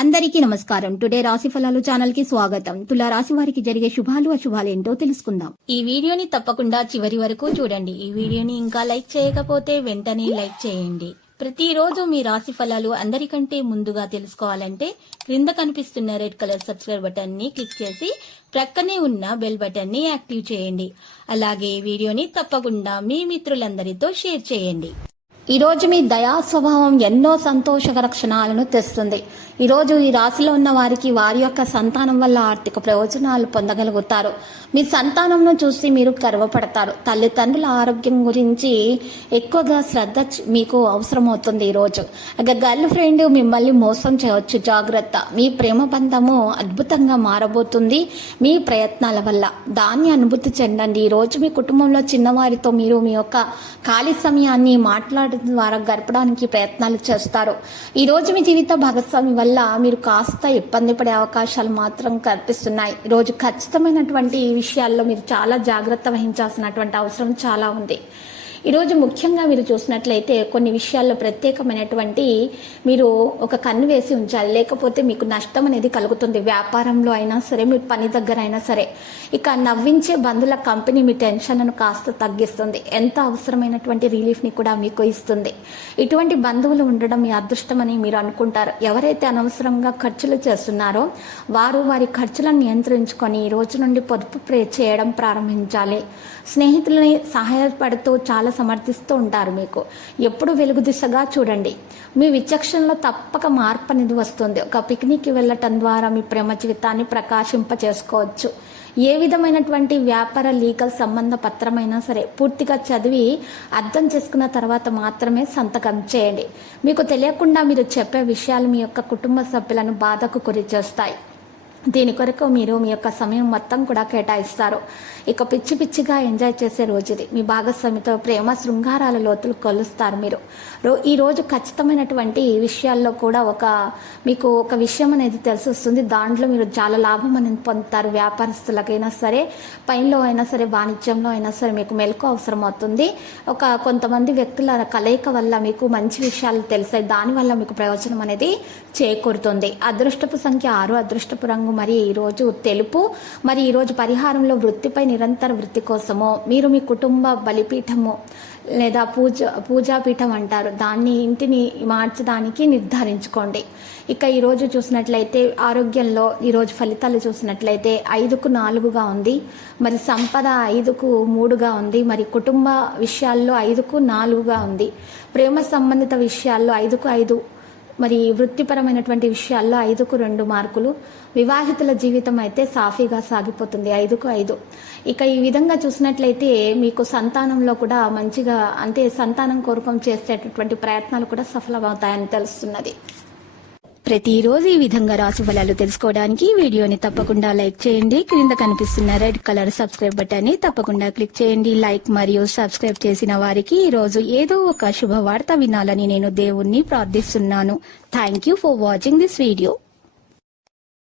అందరికీ నమస్కారం. టుడే రాశి ఫలాలు ఛానల్ కి స్వాగతం. తులా రాశి వారికి జరిగే శుభాలు అశుభాలు ఏంటో తెలుసుకుందాం. ఈ వీడియోని తప్పకుండా చివరి వరకు చూడండి. ఈ వీడియోని ఇంకా లైక్ చేయకపోతే వెంటనే లైక్ చేయండి. ప్రతిరోజు మీ రాశి ఫలాలు అందరికంటే ముందుగా తెలుసుకోవాలంటే క్రింద కనిపిస్తున్న రెడ్ కలర్ సబ్స్క్రైబ్ బటన్ ని క్లిక్ చేసి ప్రక్కనే ఉన్న బెల్ బటన్ ని యాక్టివ్ చేయండి. అలాగే ఈ వీడియోని తప్పకుండా మీ మిత్రులందరితో షేర్ చేయండి. ఈ రోజు మీ దయా స్వభావం ఎన్నో సంతోషకర క్షణాలను తెస్తుంది. ఈ రోజు ఈ రాశిలో ఉన్న వారికి వారి యొక్క సంతానం వల్ల ఆర్థిక ప్రయోజనాలు పొందగలుగుతారు. మీ సంతానంను చూసి మీరు గర్వపడతారు. తల్లిదండ్రుల ఆరోగ్యం గురించి ఎక్కువగా శ్రద్ధ మీకు అవసరమవుతుంది. ఈరోజు గర్ల్ ఫ్రెండ్ మిమ్మల్ని మోసం చేయవచ్చు, జాగ్రత్త. మీ ప్రేమ బంధము అద్భుతంగా మారబోతుంది మీ ప్రయత్నాల వల్ల. దాన్ని అనుభూతి చెందండి. ఈరోజు మీ కుటుంబంలో చిన్నవారితో మీరు మీ యొక్క ఖాళీ సమయాన్ని మాట్లాడడం ద్వారా గడపడానికి ప్రయత్నాలు చేస్తారు. ఈ రోజు మీ జీవిత భాగస్వామి వల్ల మీరు కాస్త ఇబ్బంది పడే అవకాశాలు మాత్రం కనిపిస్తున్నాయి. ఈరోజు ఖచ్చితమైనటువంటి విషయాల్లో మీరు చాలా జాగ్రత్త వహించాల్సినటువంటి అవసరం చాలా ఉంది. ఈరోజు ముఖ్యంగా మీరు చూసినట్లయితే కొన్ని విషయాల్లో ప్రత్యేకమైనటువంటి మీరు ఒక కన్ను వేసి ఉంచాలి, లేకపోతే మీకు నష్టం అనేది కలుగుతుంది. వ్యాపారంలో అయినా సరే, మీ పని దగ్గర అయినా సరే. ఇక నవ్వించే బంధువుల కంపెనీ మీ టెన్షన్ను కాస్త తగ్గిస్తుంది. ఎంత అవసరమైనటువంటి రిలీఫ్ని కూడా మీకు ఇస్తుంది. ఇటువంటి బంధువులు ఉండడం మీ అదృష్టమని మీరు అనుకుంటారు. ఎవరైతే అనవసరంగా ఖర్చులు చేస్తున్నారో వారు వారి ఖర్చులను నియంత్రించుకొని ఈ రోజు నుండి పొదుపు చేయడం ప్రారంభించాలి. స్నేహితులని సహాయపడుతూ చాలా సమర్థిస్తూ ఉంటారు. మీకు ఎప్పుడు వెలుగు దిశగా చూడండి. మీ విచక్షణలో తప్పక మార్పు అనేది వస్తుంది. ఒక పిక్నిక్కి వెళ్ళటం ద్వారా మీ ప్రేమ జీవితాన్ని ప్రకాశింప చేసుకోవచ్చు. ఏ విధమైనటువంటి వ్యాపార లీగల్ సంబంధ పత్రమైనా సరే పూర్తిగా చదివి అర్థం చేసుకున్న తర్వాత మాత్రమే సంతకం చేయండి. మీకు తెలియకుండా మీరు చెప్పే విషయాలు మీ యొక్క కుటుంబ సభ్యులను బాధకు గురి చేస్తాయి. దీని కొరకు మీరు మీ యొక్క సమయం మొత్తం కూడా కేటాయిస్తారు. ఇక పిచ్చి పిచ్చిగా ఎంజాయ్ చేసే రోజు ఇది. మీ భాగస్వామితో ప్రేమ శృంగారాల లోతులు కొలుస్తారు. మీరు ఈ రోజు ఖచ్చితమైనటువంటి విషయాల్లో కూడా మీకు ఒక విషయం అనేది తెలిసి వస్తుంది. దాంట్లో మీరు చాలా లాభం అనేది పొందుతారు. వ్యాపారస్తులకైనా సరే, పైనలో అయినా సరే, వాణిజ్యంలో అయినా సరే మీకు మెలకు అవసరం అవుతుంది. కొంతమంది వ్యక్తుల కలయిక వల్ల మీకు మంచి విషయాలు తెలిసాయి. దానివల్ల మీకు ప్రయోజనం అనేది చేకూరుతుంది. అదృష్టపు సంఖ్య 6, అదృష్టపు రంగు మరి ఈరోజు తెలుపు. మరి ఈరోజు పరిహారంలో వృత్తిపై నిరంతర వృత్తి కోసమో మీరు మీ కుటుంబ బలిపీఠము లేదా పూజాపీఠం అంటారు, దాన్ని ఇంటిని మార్చడానికి నిర్ధారించుకోండి. ఇక ఈరోజు చూసినట్లయితే ఆరోగ్యంలో ఈరోజు ఫలితాలు చూసినట్లయితే 5కు 4గా ఉంది. మరి సంపద 5కు 3గా ఉంది. మరి కుటుంబ విషయాల్లో 5కు 4గా ఉంది. ప్రేమ సంబంధిత విషయాల్లో 5కు 5. మరి వృత్తిపరమైనటువంటి విషయాల్లో 5కు 2 మార్కులు. వివాహితుల జీవితం అయితే సాఫీగా సాగిపోతుంది 5కు 5. ఇక ఈ విధంగా చూసినట్లయితే మీకు సంతానంలో కూడా మంచిగా, అంటే సంతానం కోరికం చేసేటటువంటి ప్రయత్నాలు కూడా సఫలమవుతాయని తెలుస్తున్నది. ప్రతిరోజు ఈ విధంగా రాశి ఫలాలు తెలుసుకోవడానికి వీడియోని తప్పకుండా లైక్ చేయండి. క్రింద కనిపిస్తున్న రెడ్ కలర్ సబ్స్క్రైబ్ బటన్ ని తప్పకుండా క్లిక్ చేయండి. లైక్ మరియు సబ్స్క్రైబ్ చేసిన వారికి ఈ రోజు ఏదో ఒక శుభవార్త వినాలని నేను దేవుణ్ణి ప్రార్థిస్తున్నాను. Thank you for watching this video.